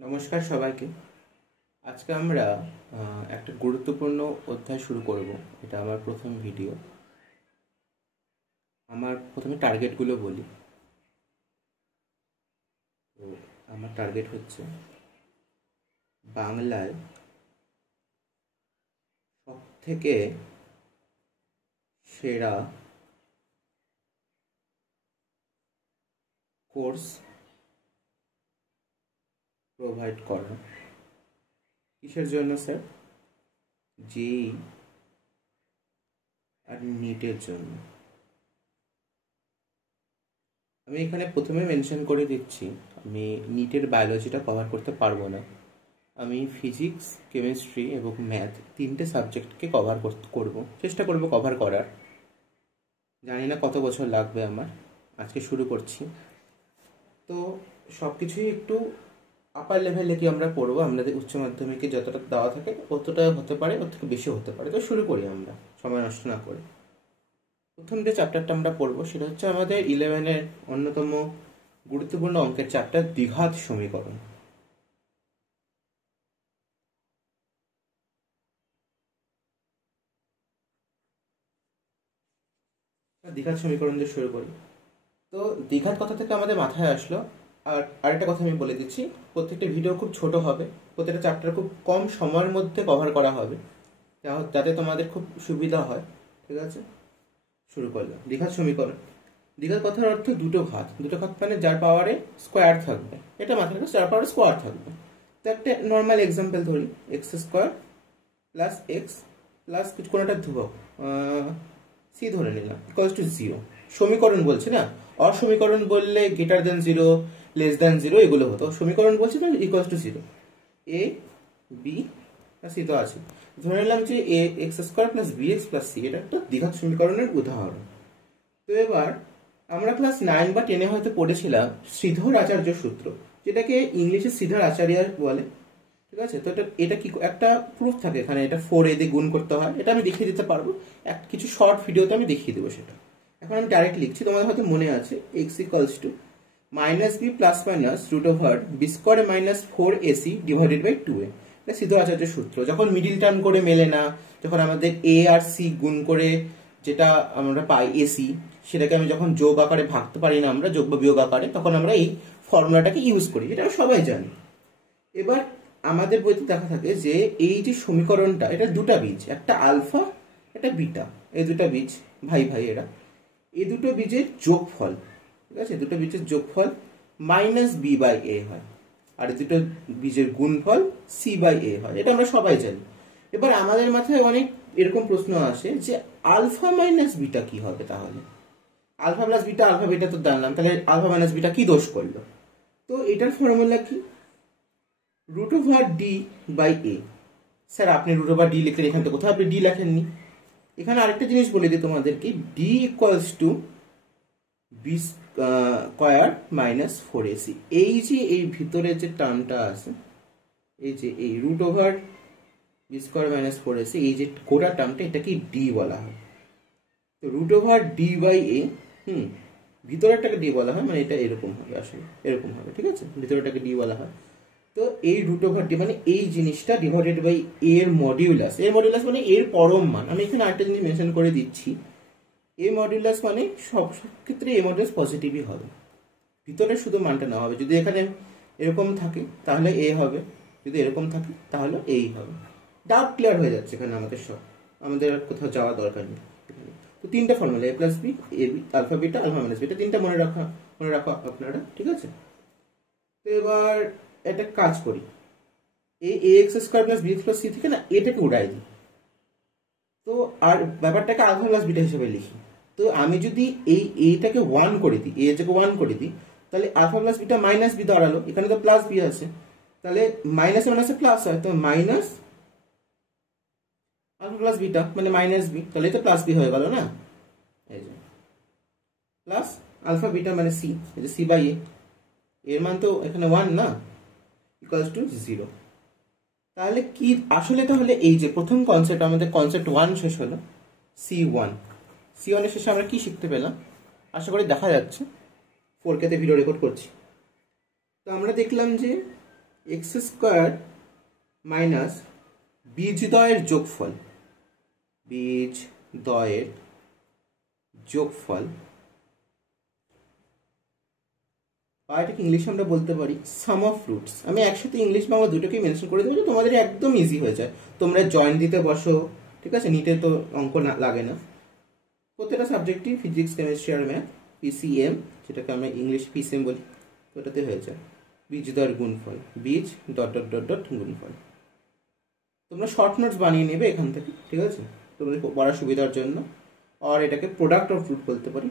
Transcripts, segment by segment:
নমস্কার সবাইকে। আজকে আমরা একটা গুরুত্বপূর্ণ অধ্যায় শুরু করব। এটা আমার প্রথম ভিডিও। আমার প্রথমে টার্গেটগুলো বলি। তো আমার টার্গেট হচ্ছে বাংলায় সব থেকে সেরা কোর্স প্রোভাইড করা। কিসের জন্য স্যার? জেই আর নিটের জন্য। আমি এখানে প্রথমে মেনশন করে দিচ্ছি, আমি নিটের বায়োলজিটা কভার করতে পারবো না। আমি ফিজিক্স, কেমিস্ট্রি এবং ম্যাথ তিনটে সাবজেক্টকে কভার করব, চেষ্টা করব কভার করার। জানি না কত বছর লাগবে আমার। আজকে শুরু করছি। তো সব কিছুই একটু আপার লেভেলে কি আমরা পড়বো, আমাদের উচ্চ মাধ্যমিকে যতটা দেওয়া থাকে ততটা হতে পারে, ওর থেকে বেশি হতে পারে। তো শুরু করি আমরা সময় নষ্ট না করে। প্রথম যে চ্যাপ্টারটা আমরা পড়বো সেটা হচ্ছে আমাদের 11-এর অন্যতম গুরুত্বপূর্ণ অঙ্কের চ্যাপ্টার, দ্বিঘাত সমীকরণ। দ্বিঘাত সমীকরণ দিয়ে শুরু করি। তো দ্বিঘাত কথা থেকে আমাদের মাথায় আসলো, আর আরেকটা কথা আমি বলে দিচ্ছি, প্রত্যেকটা ভিডিও খুব ছোট হবে, প্রত্যেকটা চ্যাপ্টার খুব কম সময়ের মধ্যে কভার করা হবে, যাতে তোমাদের খুব সুবিধা হয়। ঠিক আছে, শুরু করলাম। দ্বিঘাত সমীকরণ। দ্বিঘাত কথার অর্থ দুটো ঘাত। দুটো ঘাত মানে যার পাওয়ারে স্কোয়ার থাকবে, এটা মাথায় রাখবে, যার পাওয়ারে স্কোয়ার থাকবে। তো একটা নর্মাল এক্সাম্পল ধরি, x square plus x plus কিছু কোনো একটা ধ্রুবক সি ধরে নিলাম, ইকুয়ালস টু 0। সমীকরণ বলছে না, অসমীকরণ বললে গ্রেটার দেন 0, লেস দেন 0 এগুলো হতো। সমীকরণ বলছে না, equals to 0। A B C তো আছে, ধরে নিলাম যে A X square plus B x plus C, এটা একটা দ্বিঘাত সমীকরণের উদাহরণ। তো এবার আমরা ক্লাস 9 বা 10-এ হয়তো পড়েছিলাম শ্রীধর আচার্য সূত্র, যেটাকে ইংলিশে শ্রীধর আচার্য বলে। ঠিক আছে, তো এটা কি একটা প্রুফ থাকে এখানে, এটা 4a দিয়ে গুণ করতে হয়, এটা আমি দেখিয়ে দিতে পারবো কিছু শর্ট ভিডিওতে, আমি দেখিয়ে দেবো সেটা। এখন আমি ডাইরেক্ট লিখছি, তোমাদের হয়তো মনে আছে x equals to minus b plus minus root over b square minus 4ac divided by 2a। এটা শ্রীধর আচার্য সূত্র। যখন মিডিল টার্ম করে মেলে না, যখন আমাদের এ আর সি গুণ করে যেটা আমরা পাই এসি, সেটাকে আমি যখন যোগ আকারে ভাগতে পারি না আমরা, যোগ বা বিয়োগ আকারে, তখন আমরা এই ফর্মুলাটাকে ইউজ করি, যেটা আমরা সবাই জানি। এবার আমাদের বইতে দেখা থাকে যে এই যে সমীকরণটা, এটা দুটা বীজ, একটা আলফা একটা বিটা, এই দুটা বীজ ভাই ভাই এরা, এই দুটো বীজের যোগফল, ঠিক আছে, দুটো বীজের যোগফল মাইনাস বি বাই এ হয়, আর দুটো বীজের গুণফল সি বাই এ হয়, এটা আমরা সবাই জানি। এবার আমাদের মাথায় অনেক এরকম প্রশ্ন আসে যে আলফা মাইনাস বিটা কি হবে, তাহলে alpha plus beta, alpha beta তো জানলাম, তাহলে আলফা মাইনাস বিটা কি দোষ করলো? তো এটার ফর্মুলা কি? Root over D by a. Sir আপনি রুট ওভার ডি লিখলেন, এখানে তো কোথাও আপনি ডি লেখেননি। এখানে আরেকটা জিনিস বলে দিই তোমাদেরকে, d equals to b square minus 4ac। এই যে এই ভিতরে যে টার্মটা আছে, এই যে এই root over b square minus 4ac, এই যে গোটা টার্মটা, এটাকে ডি বলা হয়। তো root over D by A, ভিতরেরটাকে ডি বলা হয়, মানে এটা এরকম হবে, আসলে এরকম হবে। ঠিক আছে, ভিতরেরটাকে ডি বলা হয়। তো এই রুট ওভার ডি মানে এই জিনিসটা ডিভাইডেড বাই এর মডিউলাস। এর মডিউলাস মানে এর পরম মান। আমি এখানে আরেকটা জিনিস মেনশন করে দিচ্ছি, এ মডিউলাস মানে সব ক্ষেত্রে এ মডিউলাস পজিটিভই হবে, ভিতরে শুধু মানটা না হবে। যদি এখানে এরকম থাকে তাহলে এ হবে, যদি এরকম থাকে তাহলে এই হবে। ডাউট ক্লিয়ার হয়ে যাচ্ছে এখানে আমাদের সব, আমাদের আর কোথাও যাওয়া দরকার নেই। তো তিনটা formula, A plus B, A B, alpha beta, alpha minus beta, তিনটা মনে রাখো আপনারা। ঠিক আছে, তো এবার একটা কাজ করি, এই x square plus B plus c থেকে না এটাকে উড়াই দিই, তো আর ব্যাপারটাকে আলফা প্লাস বিটা হিসেবে লিখি। তো আমি যদি এই এইটাকে 1 করে দিই, এ থেকে 1 করে দিই, তাহলে alpha plus beta minus b দাঁড়ালো, এখানে তো প্লাস বি আছে, তাহলে মাইনাস মাইনাসে প্লাস হয়, তো মাইনাস আলফা প্লাস বিটা মানে মাইনাস বি, তাহলে এটা প্লাস বি হয়ে গেল না, এই যে প্লাস আলফা বিটা মানে সি, এই যে সি বাই এ, এর মান তো এখানে 1 না, ইকুয়ালস টু 0। তাহলে কি আসলে, তাহলে এই যে প্রথম কনসেপ্ট, আমাদের কনসেপ্ট 1 শেষ হলো, C1 এর শেষে আমরা কি শিখতে পেলাম আশা করি দেখা যাচ্ছে, 4K তে ভিডিও রেকর্ড করছি। তো আমরা দেখলাম যে এক্স স্কোয়ার মাইনাস বীজদ্বয়ের যোগফল, বীজদ্বয়ের যোগফল, বা এটাকে ইংলিশে আমরা বলতে পারি সাম অফ রুটস। আমি একসাথে ইংলিশ বাংলা দুটোকেই মেনশন করে দেবো, তোমাদের একদম ইজি হয়ে যায়। তোমরা জয়েন দিতে বসো, ঠিক আছে, নিটে তো অঙ্ক লাগে না। প্রত্যেকটা সাবজেক্টই ফিজিক্স, কেমিস্ট্রি আর ম্যাথ, পিসিএম, যেটাকে আমরা ইংলিশ পিসিএম বলি, ওটাতে হয়ে যায় বীজদ্বয়ের গুণফল, বীজ ডট ডট ডট ডট গুণফল। তোমরা শর্ট নোটস বানিয়ে নেবে এখান থেকে, ঠিক আছে, তোমাদের পড়ার সুবিধার জন্য। আর এটাকে প্রোডাক্ট অফ রুট বলতে পারি।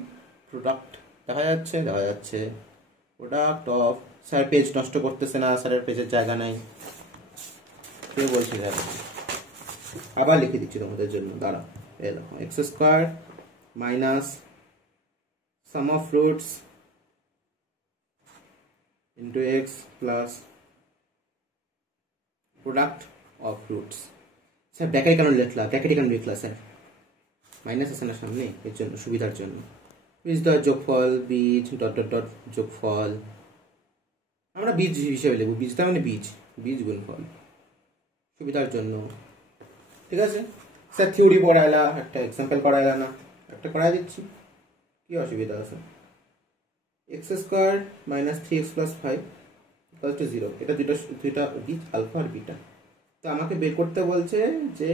প্রোডাক্ট দেখা যাচ্ছে প্রোডাক্ট অফ, স্যার পেজ নষ্ট করতেছে না, স্যারের পেজের জায়গা নাই, কে বলছে জায়গা? আবার লিখে দিচ্ছি তোমাদের জন্য, দাঁড়াও। এই দেখো, x square minus some of roots into x plus product of roots. Sir bracket কেন লিখলা স্যার? মাইনাস আছে না সামনে, এর জন্য, সুবিধার জন্য। বীজদ্বয়ের যোগফল, বীজ ডট ডট ডট যোগফল, আমরা বীজ হিসেবে লিখব, বীজটা মানে বীজ গুণফল, সুবিধার জন্য, ঠিক আছে। স্যার থিওরি পড়াইলা, একটা এক্সাম্পল করাইলা না? একটা করাই দিচ্ছি, কি অসুবিধা আছে? X square minus 3x plus 5 equal to 0। এটা দুইটা বীজ, আলফা আর বিটা। তো আমাকে বের করতে বলছে যে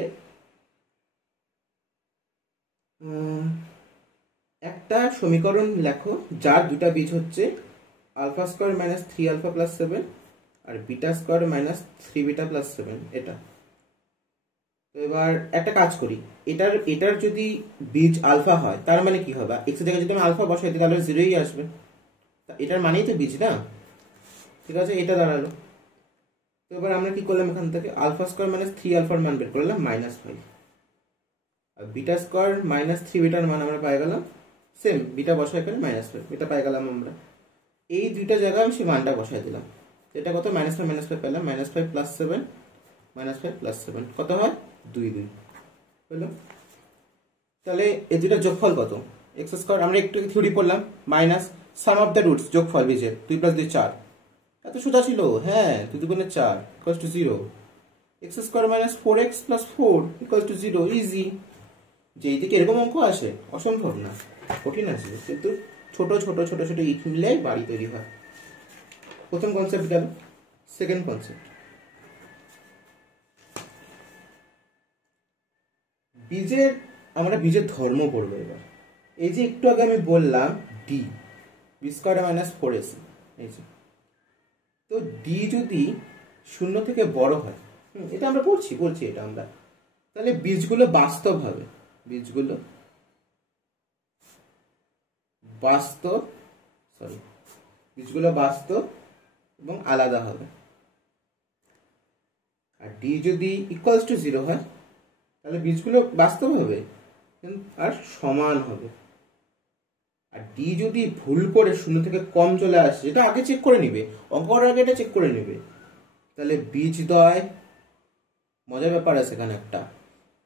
একটা সমীকরণ লেখো যার দুটা বীজ হচ্ছে alpha square minus 3 alpha plus 7 আর beta square minus 3 beta plus 7। এটা তো এবার একটা কাজ করি, এটার যদি বীজ আলফা হয় তার মানে কি হবে? এক্স এর জায়গায় যদি আমি আলফা বসাই দিই তাহলে 0ই আসবে, এটার মানেই তো বীজ না, ঠিক আছে, এটা দাঁড়ালো। তো এবার আমরা কি করলাম, এখান থেকে আলফা স্কোয়ার মাইনাস 3 আলফার মান বের করলাম -5, আর বিটা স্কোয়ার মাইনাস 3 বিটার মান আমরা পাই গেলাম, সেম বিটা বসাই এখানে -5, এটা পাই গেলাম আমরা। এই দুইটা জায়গায় আমি সেই মানটা বসাই দিলাম, এটা কত? -5 পেলাম, -5 প্লাস 7, -5 প্লাস 7 কত হয়? 2 হলো। তাহলে এই দুইটা যোগফল কত? এক্স স্কোয়ার, আমরা একটু থিওরি পড়লাম, minus some of the roots, যোগফল বীজের 2 + 2 4, এত সোজা ছিল, হ্যাঁ, 2 × 4 = 0। X square minus 4x plus 4 = 0, easy. যেই দিকে এরকম অঙ্ক আসে অসম্ভব না, কঠিন আছে, কিন্তু ছোট ছোট ছোট ছোট ইট মিলে বাড়ি তৈরি হয়। প্রথম কনসেপ্ট গেল। সেকেন্ড কনসেপ্ট, আমরা বীজের ধর্ম পড়বো এবার। এই যে একটু আগে আমি বললাম D, B square minus 4ac, এই যে, তো ডি যদি 0 থেকে বড় হয়, এটা আমরা বলছি এটা আমরা, তাহলে বীজগুলো বাস্তব হবে, বীজগুলো বাস্তব এবং আলাদা হবে। আর ডি যদি ইকুয়ালস টু 0 হয় তাহলে বীজগুলো বাস্তব হবে আর সমান হবে। আর ডি যদি ভুল করে 0 থেকে কম চলে আসে, এটা আগে চেক করে নিবে, অঙ্ক করার আগে এটা চেক করে নিবে, তাহলে বীজদ্বয়, মজার ব্যাপার আছে এখানে একটা,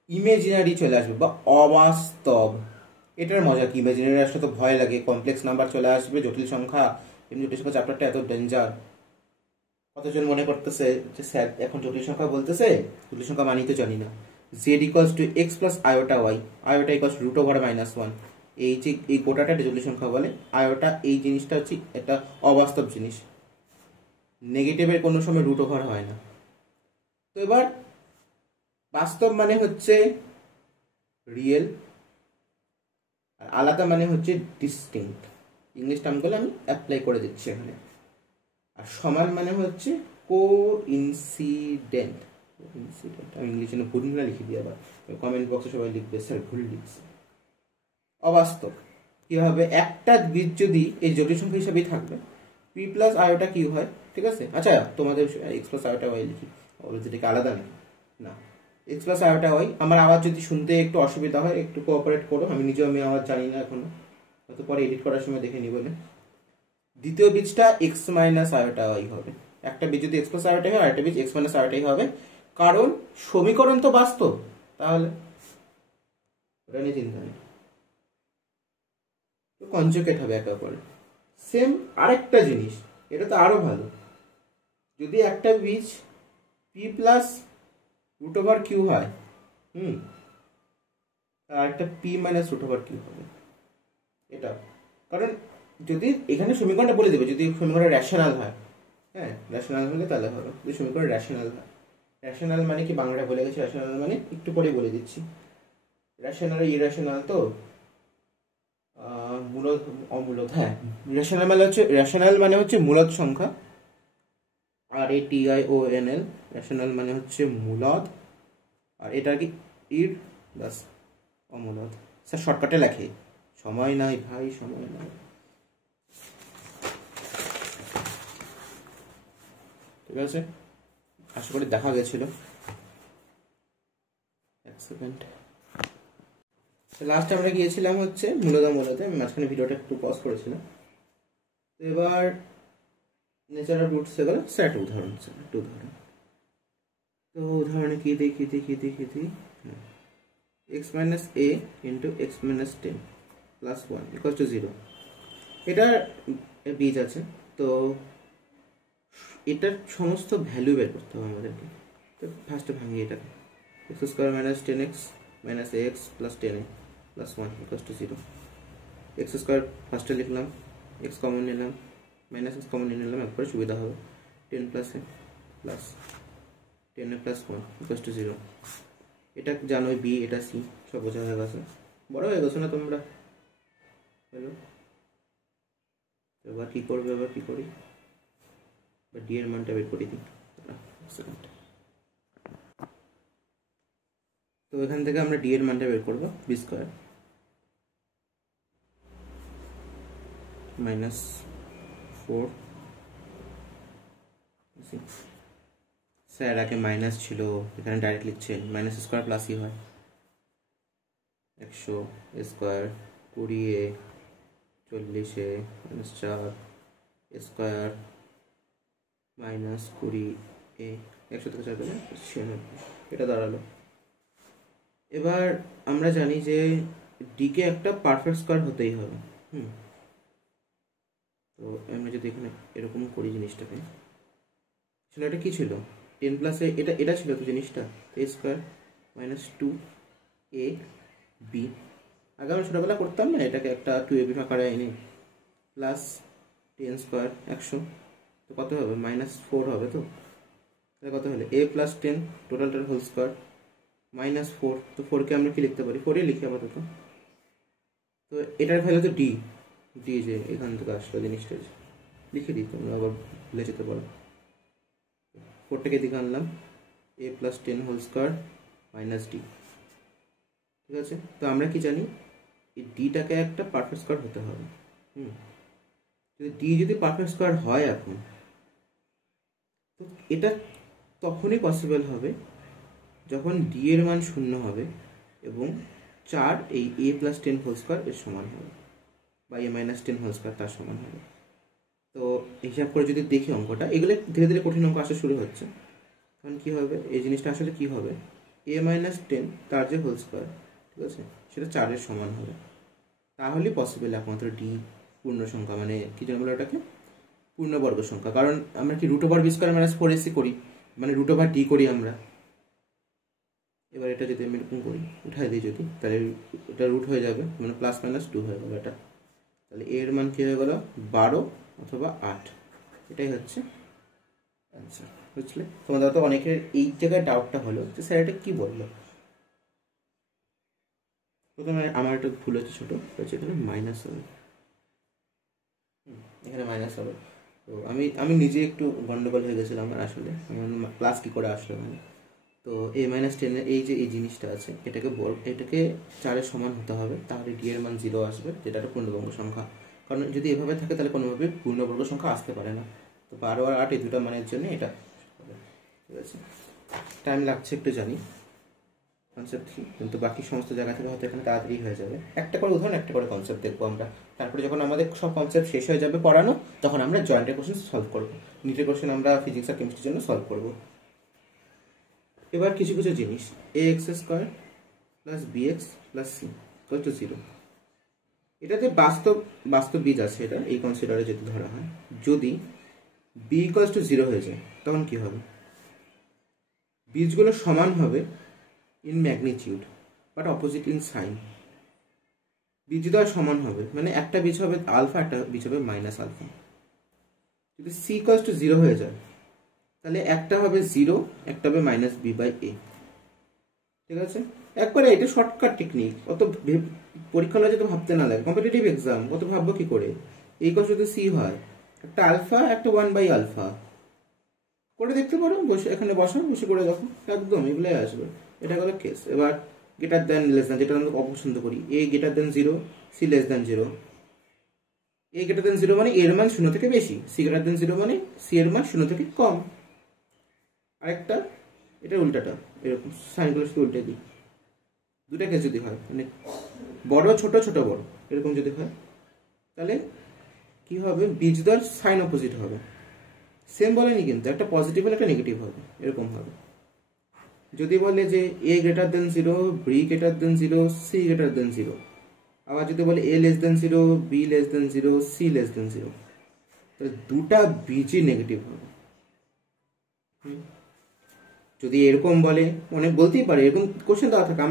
ইমেজিনারি চলে আসবে বা অবাস্তব। এটার মজা কি? ইমেজিনারি আসলে তো ভয় লাগে, কমপ্লেক্স নাম্বার চলে আসবে, জটিল সংখ্যা, এমনি জটিল সংখ্যা চ্যাপ্টারটা এত ডেঞ্জার। কতজন মনে করতেছে যে স্যার এখন জটিল সংখ্যা বলতেছে, জটিল সংখ্যা মানি তো জানি না। z = x + iota y, iota = √1 এই যে এই গোটাটা জটিল সংখ্যা বলে। আয়োটা এই জিনিসটা হচ্ছে একটা অবাস্তব জিনিস, নেগেটিভের কোনো সময় √ওভার হয় না। তো এবার বাস্তব মানে হচ্ছে রিয়েল, আর আলাদা মানে হচ্ছে ডিস্টিংক্ট। ইংলিশ টার্মগুলো আমি অ্যাপ্লাই করে দিচ্ছি এখানে। আর সমান মানে হচ্ছে কোইনসিডেন্ট। আমি ইংলিশে ভুল না লিখে দিই, আবার কমেন্ট বক্সে সবাই লিখবে স্যার ভুল লিখছে। অবাস্তব কিভাবে? একটা বীজ যদি এই জটিল সংখ্যা হিসাবেই থাকবে, p + iota q হয়, ঠিক আছে। আচ্ছা, তোমাদের x + iota y লিখি, যেটাকে আলাদা নাকি না, x + iota y। আমার আওয়াজ যদি শুনতে একটু অসুবিধা হয় একটু কোঅপারেট করো, আমি আওয়াজ জানি না এখনো, হয়তো পরে এডিট করার সময় দেখে নিই বলে। দ্বিতীয় বীজটা x - iota y হবে। একটা বীজ যদি x + iota হয়, আরেকটা বীজ x - iota y হবে, কারণ সমীকরণ তো বাস্তব, তাহলে ওটা নিয়ে চিন্তা নেই, কনজুগেট হবে একে অপরে। সেম আরেকটা জিনিস, এটা তো আরো ভালো, যদি একটা বীজ p plus root over q হয়, আর একটা p minus root over q হবে, এটা কারণ যদি এখানে সমীকরণটা বলে দেবে, যদি সমীকরণটা রেশনাল হয়, হ্যাঁ রেশনাল হলে তাহলে হবে, যদি সমীকরণ রেশনাল হয়। রেশনাল মানে কি বাংলাটা বলে গেছি, রেশনাল মানে একটু পরে বলে দিচ্ছি। রেশনাল ইরেশনাল তো মূলদ অমূলদ, হ্যাঁ রেশনাল মানে হচ্ছে মূলদ সংখ্যা, RATIONL, রেশনাল মানে হচ্ছে মূলদ, আর এটা কি ইর বাস অমূলদ। স্যার শর্টকাটে লেখে, সময় নাই ভাই, সময় নাই। ঠিক আছে, আশা করি দেখা গেছিল। এক সেকেন্ড, লাস্ট আমরা গিয়েছিলাম হচ্ছে মূলদ অমূলদে, আমি মাঝখানে ভিডিওটা একটু পজ করেছিলাম। তো এবার নেচারাল রুটস গেল। স্যার একটা উদাহরণ, তো উদাহরণে কি দেখি x minus a into x minus 10 plus 1 equals to 0, এটার বীজ আছে, তো এটার সমস্ত ভ্যালু বের করতে হবে আমাদেরকে। তো ফার্স্টে ভাঙি এটাকে, x square minus 10x minus ax plus 10a plus 1 equals to 0। x square ফার্স্টে লিখলাম, x কমন নিলাম, মাইনাস x কমন নিয়ে নিলাম, একবারে সুবিধা হবে। 10 plus a plus 10a plus 1 equals to 0। এটা জানোই বি, এটা সি, সব বোঝা হয়ে গেছে, বড় হয়ে গেছে না তোমরা? হ্যালো, এবার কি করবে, ডি এর মানটা বের করে দিই। তো এখান থেকে আমরা ডি এর মানটা বের করবো, বি স্কোয়ার মাইনাস 4, স্যার আগে মাইনাস ছিল, এখানে ডাইরেক্ট লিখছেন, মাইনাস স্কোয়ার প্লাসই হয়। 100 square 20a 40a minus 4 square minus 20a, 100 থেকে 4 গেলে 96, এটা দাঁড়ালো। এবার আমরা জানি যে ডিকে একটা পারফেক্ট স্কোয়ার হতেই হবে। তো আমরা যদি এখানে এরকম করি জিনিসটাকে, এটা কি ছিল 10 প্লাস এটা ছিল তো জিনিসটা, a স্কোয়ার মাইনাস 2ab, আগে আমরা ছোটবেলা করতাম না, এটাকে একটা 2ab আকারে এনে প্লাস 10 স্কোয়ার 100, তো কত হবে মাইনাস 4 হবে। তো কত হলো a প্লাস 10 টোটালটার হোল স্কোয়ার মাইনাস 4, তো 4কে আমরা কি লিখতে পারি, 4ই লিখি আপাতত। তো এটার ভ্যালু তো ডি, যে এখান থেকে আসলো জিনিসটা লিখে দিই, তোমরা আবার ভুলে যেতে পারো। 4টাকে দিকে আনলাম, a plus 10 whole square minus d. ঠিক আছে, তো আমরা কি জানি, এই ডিটাকে একটা পারফেক্ট স্কোয়ার হতে হবে। যদি পারফেক্ট স্কোয়ার হয় এখন, তো এটা তখনই পসিবল হবে যখন ডি এর মান 0 হবে এবং 4 এই a প্লাস 10 হোল স্কোয়ার এর সমান হবে, বা a মাইনাস 10 হোল স্কোয়ার তার সমান হবে। তো হিসাব করে যদি দেখি অঙ্কটা, এগুলো ধীরে ধীরে কঠিন অঙ্ক আসা শুরু হচ্ছে। তখন কি হবে, এই জিনিসটা আসলে কি হবে, a মাইনাস 10 তার যে হোল স্কোয়ার, ঠিক আছে, সেটা 4 এর সমান হবে। তাহলেই পসিবল একমাত্র ডি পূর্ণ সংখ্যা, মানে কি যেন বলে ওটাকে, পূর্ণবর্গ সংখ্যা। কারণ আমরা কি root over b square minus 4ac করি, মানে রুট ওভার ডি করি আমরা। এবার এটা যদি আমি এরকম করি, উঠাই দিই যদি, তাহলে এটা রুট হয়ে যাবে, মানে প্লাস মাইনাস 2 হয়ে গেল এটা। তাহলে এর মান কি হয়ে গেল 12 অথবা 8, এটাই হচ্ছে অ্যান্সার। বুঝলে? তোমাদের তো অনেকের এই জায়গায় ডাউটটা হলো যে স্যার এটা কি বললো। প্রথমে আমার একটা ভুল হচ্ছে, ছোটো হচ্ছে, এখানে মাইনাস হবে, এখানে মাইনাস হবে। তো আমি নিজে একটু গন্ডগোল হয়ে গেছিলাম আমার, আসলে আমার প্লাস কি করে আসলো এখানে। তো a মাইনাস 10 এই যে এই জিনিসটা আছে, এটাকে 4 সমান হতে হবে, তাহলে ডি এর মান 0 আসবে, যেটা একটা পূর্ণবর্গ সংখ্যা। কারণ যদি এভাবে থাকে তাহলে কোনোভাবে পূর্ণবর্গ সংখ্যা আসতে পারে না। তো 12 আর 8 এই দুটো মানের জন্য এটা, ঠিক আছে। টাইম লাগছে একটু জানি, কনসেপ্ট কি, কিন্তু বাকি সমস্ত জায়গা থেকে হয়তো এখানে তাড়াতাড়ি হয়ে যাবে। একটা করে উদাহরণ, একটা করে কনসেপ্ট দেখবো আমরা। তারপরে যখন আমাদের সব কনসেপ্ট শেষ হয়ে যাবে পড়ানো, তখন আমরা জয়েন্টের কোশ্চেন সলভ করবো। নিটের কোশ্চেন আমরা ফিজিক্স আর কেমিস্ট্রির জন্য সলভ করবো। এবার কিছু কিছু জিনিস, ax square plus bx plus c equal to 0, এটাতে বাস্তব বীজ আছে, এটা এই কনসিডারে যদি ধরা হয়, যদি বি ইকুয়ালস টু 0 হয়ে যায়, তখন কি হবে? বীজগুলো সমান হবে in magnitude but opposite in sign. বীজদ্বয় সমান হবে মানে একটা বীজ হবে আলফা, একটা বীজ হবে মাইনাস আলফা। যদি সি ইকুয়ালস টু 0 হয়ে যায় তাহলে একটা হবে 0, একটা হবে মাইনাস বি বাই এ। ঠিক আছে, একবারে এটা শর্টকাট টেকনিক, অত পরীক্ষা হলে যেতে ভাবতে না লাগে। কম্পিটিটিভ এক্সাম কত ভাববো কি করে? এই কথা যদি সি হয়, একটা আলফা একটা 1 বাই আলফা করে দেখতে পারো, বসে এখানে বসো, বসে করে দেখো, একদম এগুলোই আসবে। এটা হলো কেস। এবার গ্রেটার দেন লেস দেন, যেটা আমরা অপছন্দ করি, A greater than 0, C less than 0। A greater than 0 মানে এর মান 0 থেকে বেশি, সি গ্রেটার দেন 0 মানে সি এর মান 0 থেকে কম। আরেকটা এটা উল্টাটা, এরকম সাইনগুলো শুধু উল্টে দিই। দুটা কেস যদি হয়, মানে বড় ছোট ছোট বড় এরকম যদি হয়, তাহলে কি হবে? বীজদ্বয়ের সাইন অপোজিট হবে। সেম বলেনি কিন্তু, একটা পজিটিভ হলে একটা নেগেটিভ হবে, এরকম হবে। যদি বলে যে A greater than 0, B greater than 0, C greater than 0, আবার যদি বলে A less than 0, B less than 0, C less than 0, তাহলে দুটা বীজই নেগেটিভ হবে। যদি এরকম বলে, অনেক বলতেই পারে, এরকম কোশ্চেন দেওয়া থাকে,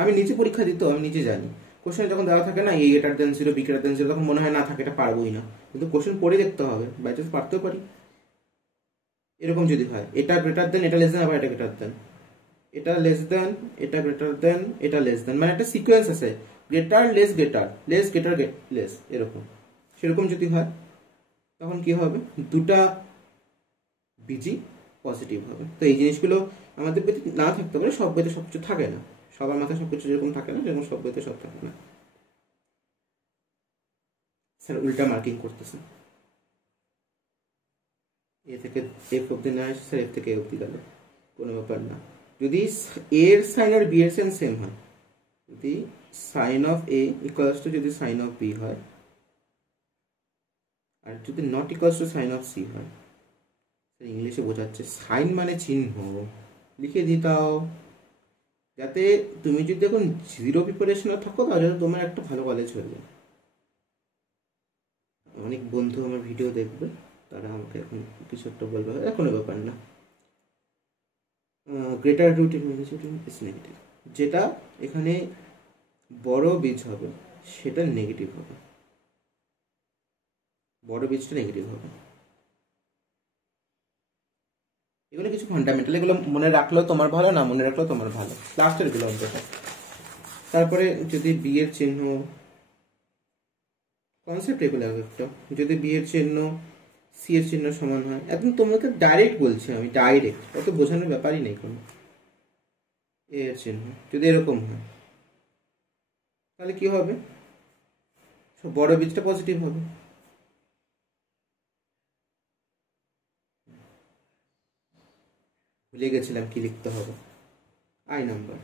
আমি নিজে পরীক্ষা দিত, আমি নিজে জানি। কোশ্চেন যখন দেওয়া থাকে না, A greater than 0, B greater than 0, তখন মনে হয় না থাকে এটা পারবোই না, কিন্তু কোশ্চেন পড়ে দেখতে হবে, বাই চান্স পারতেও পারি। এরকম যদি হয়, এটা গ্রেটার দেন, এটা লেস দেন, আবার এটা গ্রেটার দেন, এটা লেস দেন, এটা গ্রেটার দেন, এটা লেস দেন, মানে একটা সিকোয়েন্স আছে, greater less greater, less greater less, এরকম। সেরকম যদি হয় তখন কি হবে? দুটা বিজি পজিটিভ হবে। তো এই জিনিসগুলো আমাদের বইতে না থাকতে পারে, সব বইতে সবকিছু থাকে না, সবার মাথায় সবকিছু যেরকম থাকে না, যেরকম সব বইতে সব থাকে না। স্যার উল্টা মার্কিং করতেছে, এ থেকে এফ অব্দি না আসে, স্যার এফ থেকে এ অব্দি গেল, কোনো ব্যাপার না। যদি এর সাইন আর বি এর সাইন সেম হয়, যদি sign of a equals to যদি সাইন অফ বি হয়, আর যদি not equals to sign of c হয়, ইংলিশে বোঝাচ্ছে সাইন মানে চিহ্ন, লিখে দিতাও, যাতে তুমি যদি এখন 0 প্রিপারেশনে থাকো তাহলে তোমার একটা ভালো কলেজ হয়ে যায়। অনেক বন্ধু আমার ভিডিও দেখবে, তারা আমাকে এখন কিছু একটা বলবে, কোনো ব্যাপার না। Greater root in is negative, যেটা এখানে বড় বীজ হবে সেটা নেগেটিভ হবে, বড় বীজটা নেগেটিভ হবে। এগুলো কিছু ফান্ডামেন্টাল, এগুলো মনে রাখলেও তোমার ভালো, না মনে রাখলেও তোমার ভালো, লাস্টের গুলো অন্তত। তারপরে যদি বি এর চিহ্ন, কনসেপ্ট এগুলো একটা, যদি বি এর চিহ্ন সি এর চিহ্ন সমান হয়, একদম তোমাকে ডাইরেক্ট বলছি আমি, ডাইরেক্ট, অত বোঝানোর ব্যাপারই নেই কোনো। এ এর চিহ্ন যদি এরকম হয় তাহলে কি হবে? বড় বীজটা পজিটিভ হবে। ভুলে গেছিলাম কি লিখতে হবে, I number.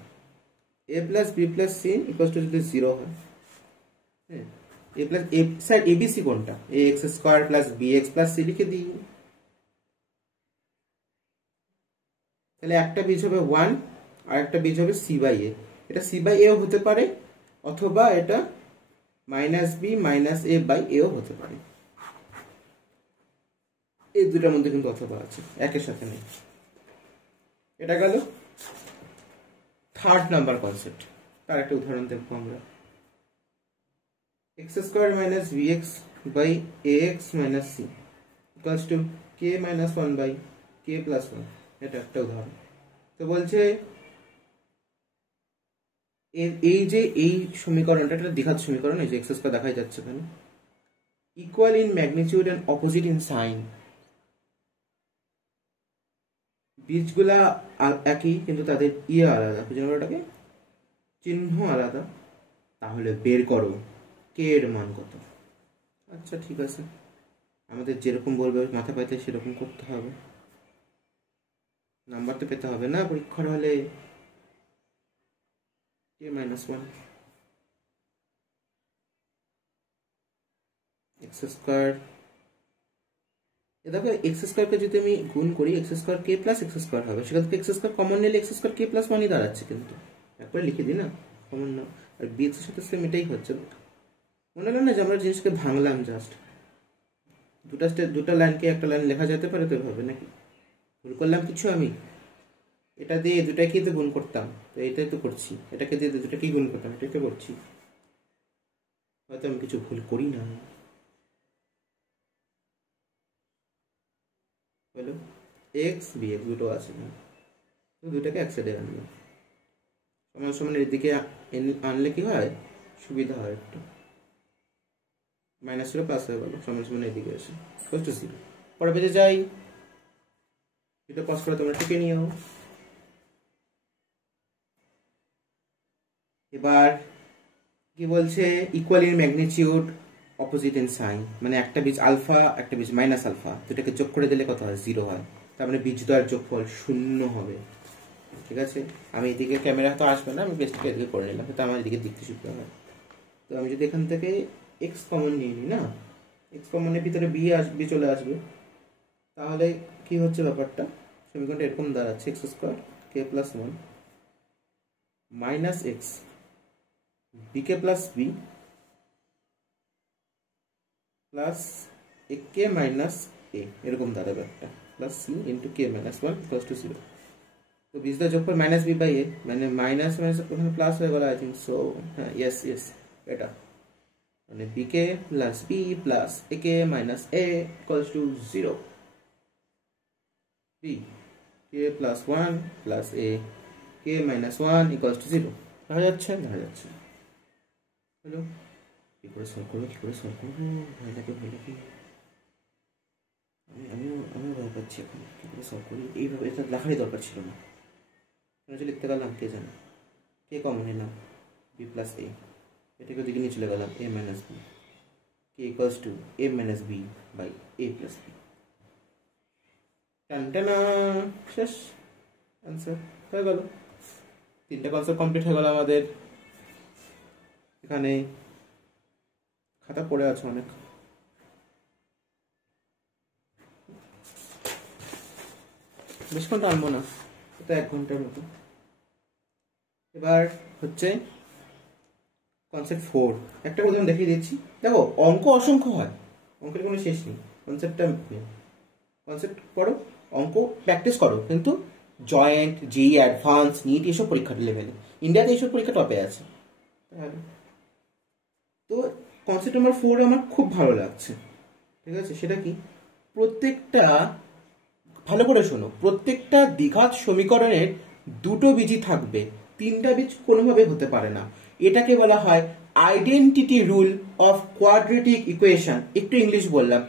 A plus B plus C equal to যদি 0 হয়, হ্যাঁ, A plus A, sir ABC কোনটা? A X square plus B x plus C লিখে দিই, তাহলে একটা বীজ হবে 1 আর একটা বীজ হবে সি বাই এ। এটা সি বাই এও হতে পারে, অথবা এটা minus b minus a by এও হতে পারে। এই দুটার মধ্যে কিন্তু অথবা আছে, একের সাথে নেই। এটা গেল থার্ড নাম্বার কনসেপ্ট। তার একটা উদাহরণ দেখবো আমরা। X square minus b x by a x minus c equals to k minus 1 by k plus 1। এটা একটা উদাহরণ। তো বলছে এই যে এই সমীকরণটা, এটা দ্বিঘাত সমীকরণ, এই যে এক্স স্কোয়ার দেখাই যাচ্ছে এখানে, equal in magnitude and opposite in sign. বীজগুলা একই কিন্তু তাদের ইয়ে আলাদা, ওটাকে চিহ্ন আলাদা। তাহলে বের করো কে এর মান কত। আচ্ছা ঠিক আছে, আমাদের যেরকম বলবে মাথা পাইতে সেরকম করতে হবে, নাম্বার তো পেতে হবে না পরীক্ষার হলে। কে মাইনাস 1 এক্স স্কোয়ার, দেখো এক্স স্কোয়ারকে যদি আমি গুণ করি, x square k plus x square হবে, সেখান থেকে এক্স স্কোয়ার কমন নিলে এক্স স্কোয়ার কে প্লাস 1ই দাঁড়াচ্ছে, কিন্তু একবারে লিখে দিই না, কমন না। আর বি এক্স এর সাথে সেম এটাই হচ্ছে, মনে হয় না যে আমরা জিনিসকে ভাঙলাম জাস্ট। দুটো লাইনকে একটা লাইন লেখা যেতে পারে তো এভাবে, নাকি ভুল করলাম কিছু? আমি এটা দিয়ে দুটাকে তো গুণ করতাম, তো এটাই তো করছি। এটাকে দিয়ে দুটাকেই গুণ করতাম, এটাই তো করছি। হয়তো আমি কিছু ভুল করি না। হলো এক্স বি এক্স দুটো আছে না, তো দুটাকে এক সাইডে আনলাম। সমান সমান এদিকে আনলে কি হয়, সুবিধা হয় একটু। মাইনাস ছিল প্লাস হয়ে গেল, সমান সমান এদিকে আসে ইকুয়াল টু 0। পরে পেজে যাই, এটা পাস করে তোমরা টিকে নিও। এবার কি বলছে, equal in magnitude, opposite in sign, মানে একটা বীজ আলফা একটা বীজ মাইনাস আলফা, দুটাকে যোগ করে দিলে কত হয়, 0 হয়। তার মানে বীজদ্বয়ের যোগফল 0 হবে। ঠিক আছে, আমি এদিকে ক্যামেরা তো আসবে না, আমি পেজটাকে এদিকে করে নিলাম, তো আমার এদিকে দেখতে সুবিধা হয়। তো আমি যদি এখান থেকে এক্স কমন নিয়ে নিই না, এক্স কমনের ভিতরে বি চলে আসবে, তাহলে কি হচ্ছে ব্যাপারটা, সমীকরণটা এরকম দাঁড়াচ্ছে, x square k plus 1 minus x b k plus B plus A K minus a, এরকম দাঁড়াবে একটা, plus c into k minus 1 equals to 0। তো বীজটা যোগফল মাইনাস বি বাই এ, মানে মাইনাস মাইনাস ওখানে প্লাস হয়ে গেল, আই থিঙ্ক সো। হ্যাঁ, ইয়েস ইয়েস, এটা মানে B K plus B plus A K minus A equals to 0। B K plus 1 plus A K minus 1 equals to 0। দেখা যাচ্ছে, দেখা যাচ্ছে। হ্যালো, কি করে সলভ করবো, কি করে সলভ করবো, ভয় লাগে ভয় লাগে। আমিও ভয় পাচ্ছি এখন, কি করে সলভ করি। এইভাবে এটা লেখারই দরকার ছিল না, যে লিখতে গেলাম কে জানে, কে কমন নিলাম বি প্লাস এ, এটাকে ওদিকে নিয়ে চলে গেলাম A minus B, K equals to A minus B by A plus B. টানটানা, শেষ, অ্যান্সার হয়ে গেল। 3টে কনসেপ্ট কমপ্লিট হয়ে গেল আমাদের। এখানে খাতা পড়ে আছে অনেক, বেশিক্ষণ টানবো না, এটা 1 ঘন্টার মতো। এবার হচ্ছে কনসেপ্ট 4, একটা উদাহরণ দেখিয়ে দিচ্ছি। দেখো অঙ্ক অসংখ্য হয়, অঙ্কের কোনো শেষ নেই। কনসেপ্ট পড়ো, অঙ্ক প্র্যাকটিস করো, কিন্তু জয়েন্ট, জি, অ্যাডভান্স, নিট এসব পরীক্ষার লেভেলে, ইন্ডিয়াতে এইসব পরীক্ষা টপে আছে। তো কনসেপ্ট নাম্বার 4 আমার খুব ভালো লাগছে। ঠিক আছে, সেটা কি, প্রত্যেকটা, ভালো করে শোনো, প্রত্যেকটা দ্বিঘাত সমীকরণের দুটো বীজই থাকবে, 3টা বীজ কোনোভাবে হতে পারে না। এটাকে বলা হয় identity rule of quadratic equation. একটু ইংলিশ বললাম।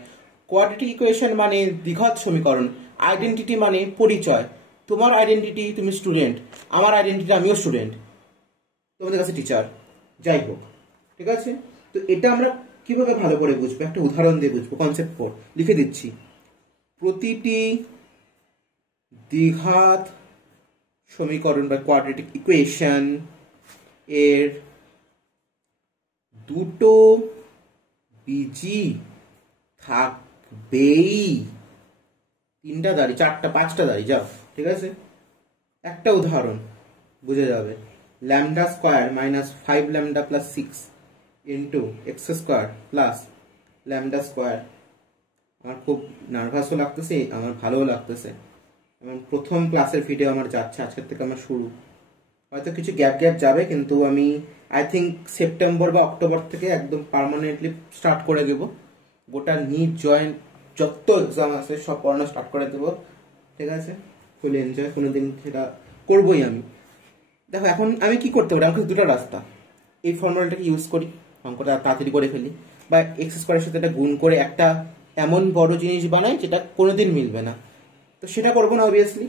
কোয়াড্রেটিক ইকুয়েশন মানে দ্বিঘাত সমীকরণ, আইডেন্টিটি মানে পরিচয়। তোমার আইডেন্টিটি তুমি স্টুডেন্ট, আমার আইডেন্টিটি আমিও স্টুডেন্ট, তোমাদের কাছে টিচার, যাই হোক। ঠিক আছে, তো এটা আমরা কিভাবে ভালো করে বুঝবো, একটা উদাহরণ দিয়ে বুঝবো। কনসেপ্ট 4 লিখে দিচ্ছি, প্রতিটি দ্বিঘাত সমীকরণ বা কোয়াড্রেটিক ইকুয়েশন এর দুটো বীজই থাকবেই। 3টা দাঁড়ি, 4টা, 5টা দাঁড়ি, যাও। ঠিক আছে, একটা উদাহরণ বুঝে যাবে। Lambda square minus 5 lambda plus 6 into x square plus lambda square. আমার খুব নার্ভাসও লাগতেছে, আমার ভালোও লাগতেছে, এবং প্রথম ক্লাসের ভিডিও আমার যাচ্ছে, আজকের থেকে আমার শুরু। হয়তো কিছু গ্যাপ যাবে, কিন্তু আমি আই থিঙ্ক সেপ্টেম্বর বা অক্টোবর থেকে একদম পার্মানেন্টলি স্টার্ট করে দেব। গোটা নিট জয়েন্ট যত এক্সাম আছে সব পড়ানো স্টার্ট করে দেবো। ঠিক আছে, ফুল এনজয়, কোনোদিন সেটা করবোই আমি। দেখো এখন আমি কি করতে পারি, আমাকে দুটো রাস্তা, এই ফর্মুলাটাকে ইউজ করি, অঙ্কটা তাড়াতাড়ি করে ফেলি, বা এক্স স্কোয়ারের সাথে এটা গুণ করে একটা এমন বড় জিনিস বানাই যেটা কোনোদিন মিলবে না। তো সেটা করবো না অবভিয়াসলি।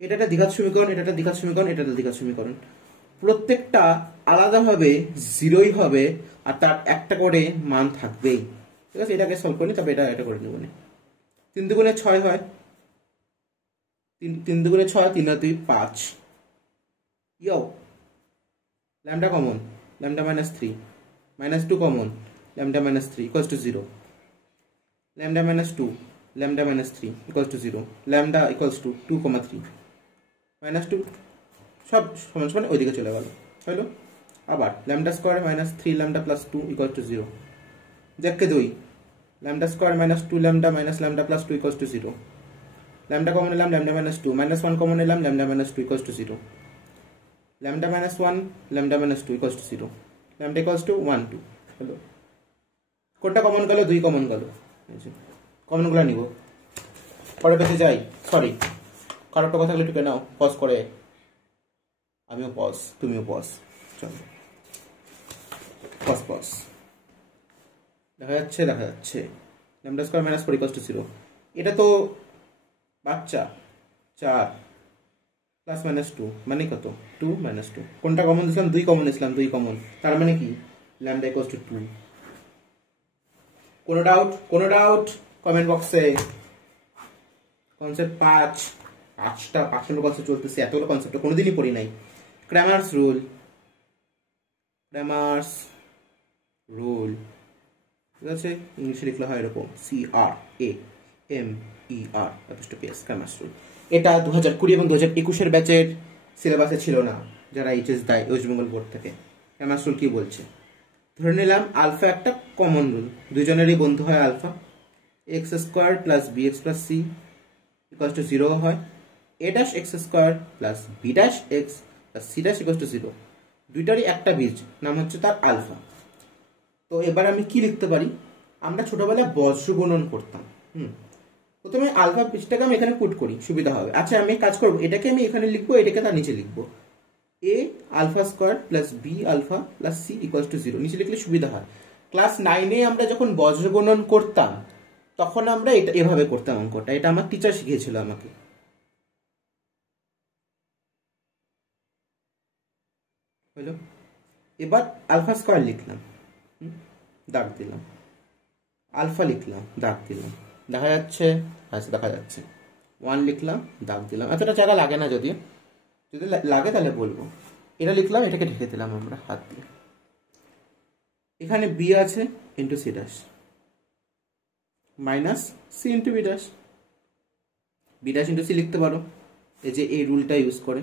এটা একটা দ্বিঘাত সমীকরণ, এটা একটা দ্বিঘাত সমীকরণ, এটা একটা দ্বিঘাত সমীকরণ, প্রত্যেকটা আলাদাভাবে 0ই হবে, আর তার একটা করে মান থাকবেই। ঠিক আছে, এটাকে সলভ করি, তবে এটা করে নেব। 3 দুগুণে 6 হয়, 3 দুগুণে 6, 3 আর 2 5। Yo, lambda common, lambda minus 3, minus 2 common, lambda minus 3 equals to 0, lambda minus 2, lambda minus 3 equals to 0, lambda equals to 2,3, minus 2, সব সমান সমান ওইদিকে চলে গেল, হলো। আবার lambda square minus 3 lambda plus 2 equal to 0, দেখকে 2, lambda square minus 2 lambda minus lambda plus 2 equals to 0। Lambda common নিলাম, ল্যামডা মাইনাস 2 মাইনাস 1 কমন নিলাম, lambda minus 2 equals to 0। Lambda minus 1 lambda minus 2 equals to 0। Lambda equals two 1 2 হলো। কোনটা common গেল? 2 common গেল। কমনগুলো নিব, পরে পেতে যাই। সরি, কারো একটা কথা লিখে নাও পজ করে। আমিও পজ, তুমিও পজ। চলো পজ পজ। দেখা যাচ্ছে lambda square minus 4 equals to 0। এটা তো বাচ্চা 4 প্লাস মাইনাস 2 মানে কত? 2 মাইনাস 2। কোনটা কমন দিয়েছিলাম? 2 কমন দিয়েছিলাম, 2 কমন। তার মানে কি? Lambda equals two 2। কোনো ডাউট কমেন্ট বক্সে। কনসেপ্ট 5টা কনসেপ্ট চলতেছে, এতগুলো কনসেপ্ট কোনোদিনই পড়ি নাই। ক্র্যামার্স রুল ঠিক আছে, ইংলিশে লিখলে হয় এরকম CRAMER ক্র্যামার্স রুল। এটা 2020 এবং 2021 ব্যাচের সিলেবাসে ছিল না, যারা এইচএস দেয় ওয়েস্ট বেঙ্গল বোর্ড থেকে। ক্র্যামার্স রুল কি বলছে? ধরে নিলাম আলফা একটা কমন রুল, দুজনেরই বন্ধু হয় alpha. X square plus B x plus c equals to 0 হয়। A dash x square plus b dash x plus c dash equals to 0। দুইটারই একটা বীজ, নাম হচ্ছে তার আলফা। তো এবার আমি কি লিখতে পারি? আমরা ছোটবেলায় বজ্র গুণন করতাম। প্রথমে আলফা বীজটাকে আমি এখানে পুট করি, সুবিধা হবে। আচ্ছা, আমি কাজ করবো, এটাকে আমি এখানে লিখবো, এটাকে তার নিচে লিখবো। A alpha square plus b alpha plus c equals to 0 নিচে লিখলে সুবিধা হয়। ক্লাস 9-এ আমরা যখন বজ্র গুণন করতাম তখন আমরা এটা এভাবে করতাম অঙ্কটা। এটা আমার টিচার শিখিয়েছিল আমাকে। হলো। এবার আলফা স্কোয়ার লিখলাম, দাগ দিলাম। আলফা লিখলাম, দাগ দিলাম। দেখা যাচ্ছে? আচ্ছা, দেখা যাচ্ছে। 1 লিখলাম, দাগ দিলাম। এতটা জায়গা লাগে না, যদি লাগে তাহলে বলবো। এটা লিখলাম, এটাকে ঢেকে দিলাম আমরা হাত দিয়ে। এখানে বি আছে into C dash minus C into B dash. B dash into C লিখতে পারো, এই যে এই রুলটা ইউজ করে।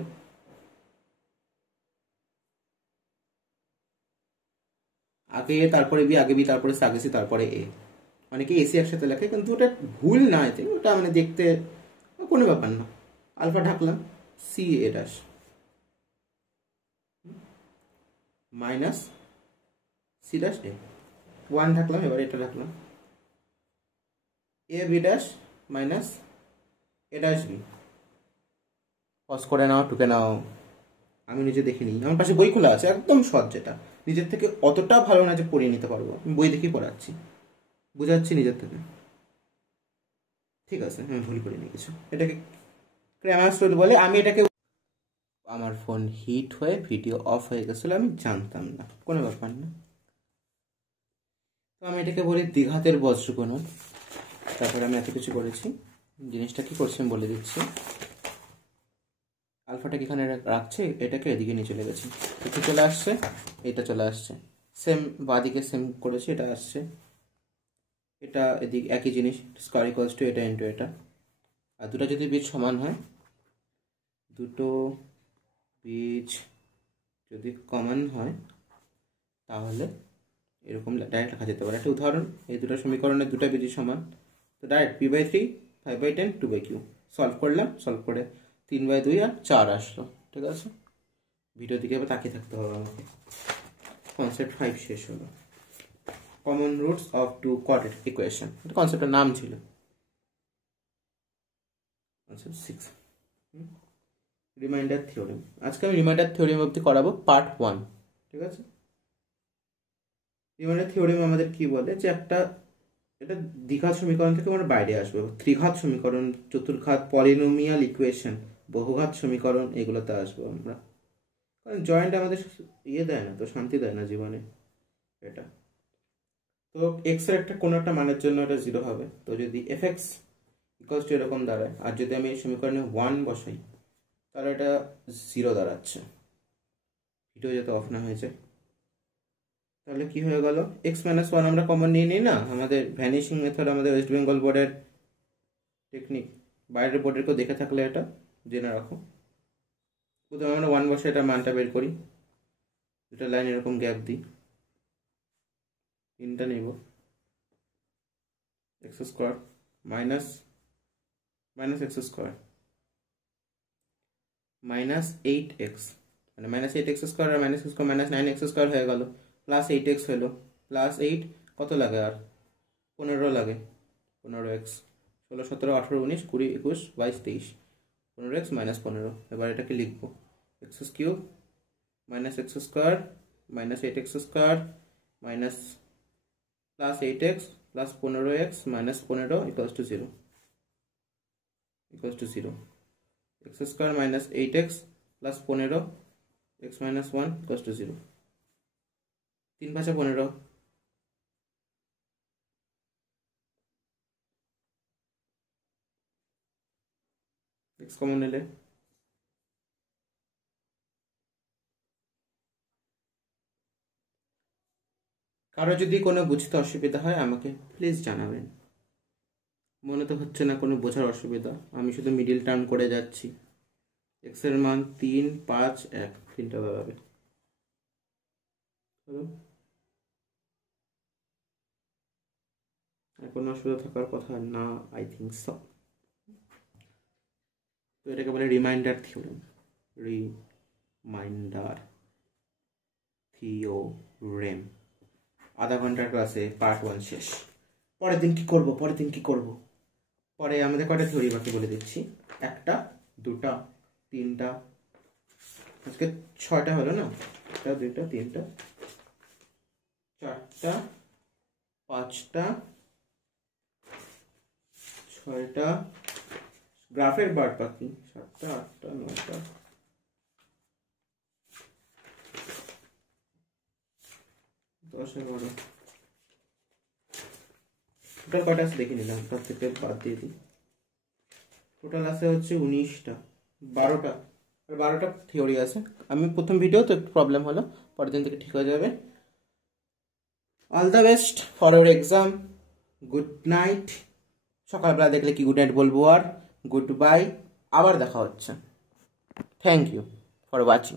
আগে এ তারপরে বি, আগে বি তারপরে সি, আগে সি তারপরে এ। অনেকে এসি একসাথে লেখে, কিন্তু ওটা ভুল না। এতে ওটা মানে দেখতে কোনো ব্যাপার না। আলফা ঢাকলাম, c a dash minus c dash a. 1 ঢাকলাম, এবার এটা ঢাকলাম। A b dash minus a dash b. Pause করে নাও, টুকে নাও। আমি নিজে দেখে নিই, আমার পাশে বই খোলা আছে, একদম সহজ। যেটা নিজের থেকে অতটা ভালো না যে পড়িয়ে নিতে পারবো, আমি বই দেখেই পড়াচ্ছি, বুঝাচ্ছি নিজের থেকে। ঠিক আছে, আমি ভুল করিনি কিছু। এটাকে ক্র্যামার্স রুল বলে। আমি এটাকে, আমার ফোন হিট হয়ে ভিডিও অফ হয়ে গেছিলো, আমি জানতাম না, কোনো ব্যাপার না। তো আমি এটাকে বলি দ্বিঘাতের বজ্র গুণন। তারপরে আমি এত কিছু করেছি, জিনিসটা কি করছি আমি বলে দিচ্ছি। আলফাটাকে এখানে রাখছে, এটাকে এদিকে নিয়ে চলে গেছি, এটা চলে আসছে, এটা চলে আসছে। সেম বাদিকে সেম করেছি, এটা আসছে, এটা এদিকে একই জিনিস। স্কয়ার ইকুয়ালস টু এটা ইন্টু এটা। আর দুটো যদি বীজ সমান হয়, দুটো বীজ যদি কমন হয়, তাহলে এরকম ডাইরেক্ট লেখা যেতে পারে। একটা উদাহরণ, এই দুটো সমীকরণের দুটো বীজ সমান, তো ডাইরেক্ট p/3 5/10 2/q সলভ করলাম। সলভ করে 3/2 আর 4 আসলো। ঠিক আছে, ভিডিও দিকে এবার তাকিয়ে থাকতে হবে আমাকে। কনসেপ্ট 5 শেষ হলো। Common roots of two quadratic equation, এটা কনসেপ্টের নাম ছিল। Concept 6 remainder theorem. আজকে আমি রিমাইন্ডার থিওরেম অবধি করাবো, পার্ট 1। ঠিক আছে, রিমাইন্ডার থিওরেম আমাদের কি বলে, যে একটা, এটা দ্বিঘাত সমীকরণ থেকে আমরা বাইরে আসবো। ত্রিঘাত সমীকরণ, চতুর্ঘাত, পলিনোমিয়াল ইকুয়েশন, বহুঘাত সমীকরণ, এগুলোতে আসবো আমরা। কারণ জয়েন্ট আমাদের ইয়ে দেয় না, তো শান্তি দেয় না জীবনে এটা। তো এক্স এর একটা কোনো একটা মানের জন্য এটা 0 হবে। তো যদি এফ এক্স ইকুয়ালস টু এরকম দাঁড়ায়, আর যদি আমি এই সমীকরণে 1 বসাই, তাহলে এটা 0 দাঁড়াচ্ছে। ভিডিও যাতে অফ না হয়ে যায়। তাহলে কি হয়ে গেল, x-1 আমরা কমন নিয়ে নিই না, আমাদের ভ্যানিশিং মেথড, আমাদের ওয়েস্ট বেঙ্গল বোর্ডের টেকনিক। বাইরের বোর্ডের কেউ দেখে থাকলে এটা জেনে রাখো। প্রথমে আমরা 1 বসে এটা মানটা বের করি, দুটা লাইন এরকম গ্যাপ দিই, তিনটা নেব, x square minus x square minus 8x মানে মাইনাস 8x স্কোয়ার আর minus square minus 9x square হয়ে গেল প্লাস 8x হলো প্লাস 8 কত লাগে আর 15 লাগে 15x 16 17 18 19 20 21 22 23 15x মাইনাস 15 এবার এটাকে লিখবো x cube minus x square minus 8x square minus plus 8x plus 15x minus 15 equals to 0 x square minus 8x plus 15 x minus 1 equals to 0 3 5 15 x common নিলে কারো যদি কোনো বুঝতে অসুবিধা হয় আমাকে প্লিজ জানাবেন মনে তো হচ্ছে না কোনো বোঝার অসুবিধা আমি শুধু মিডল টার্ম করে যাচ্ছি x এর মান 3 5 1 তিনটা দাঁড়াবে এখন অসুবিধা থাকার কথা না আই থিঙ্ক সো তো এটাকে বলে রিমাইন্ডার থিওরেম আধা ঘন্টার ক্লাসে পার্ট 1 শেষ পরের দিন কি করব পরে আমাদের কয়টা থিওরি বাকি বলে দিচ্ছি একটা দুটা তিনটা আজকে 6টা হলো না একটা দুইটা তিনটা চারটা পাঁচটা 6টা গ্রাফের বার বাকি 7টা 8টা 9টা 10 11 টোটাল কয়টা আছে দেখে নিলাম তার থেকে বাদ দিয়ে দিই টোটাল আছে হচ্ছে 19টা 12টা আর 12টা থিওরি আছে আমি প্রথম ভিডিও তো একটু প্রবলেম হলো পরের দিন থেকে ঠিক হয়ে যাবে all the best for our exam good night সকালবেলা দেখলে কি গুড নাইট বলবো আর গুড বাই আবার দেখা হচ্ছে থ্যাংক ইউ ফর ওয়াচিং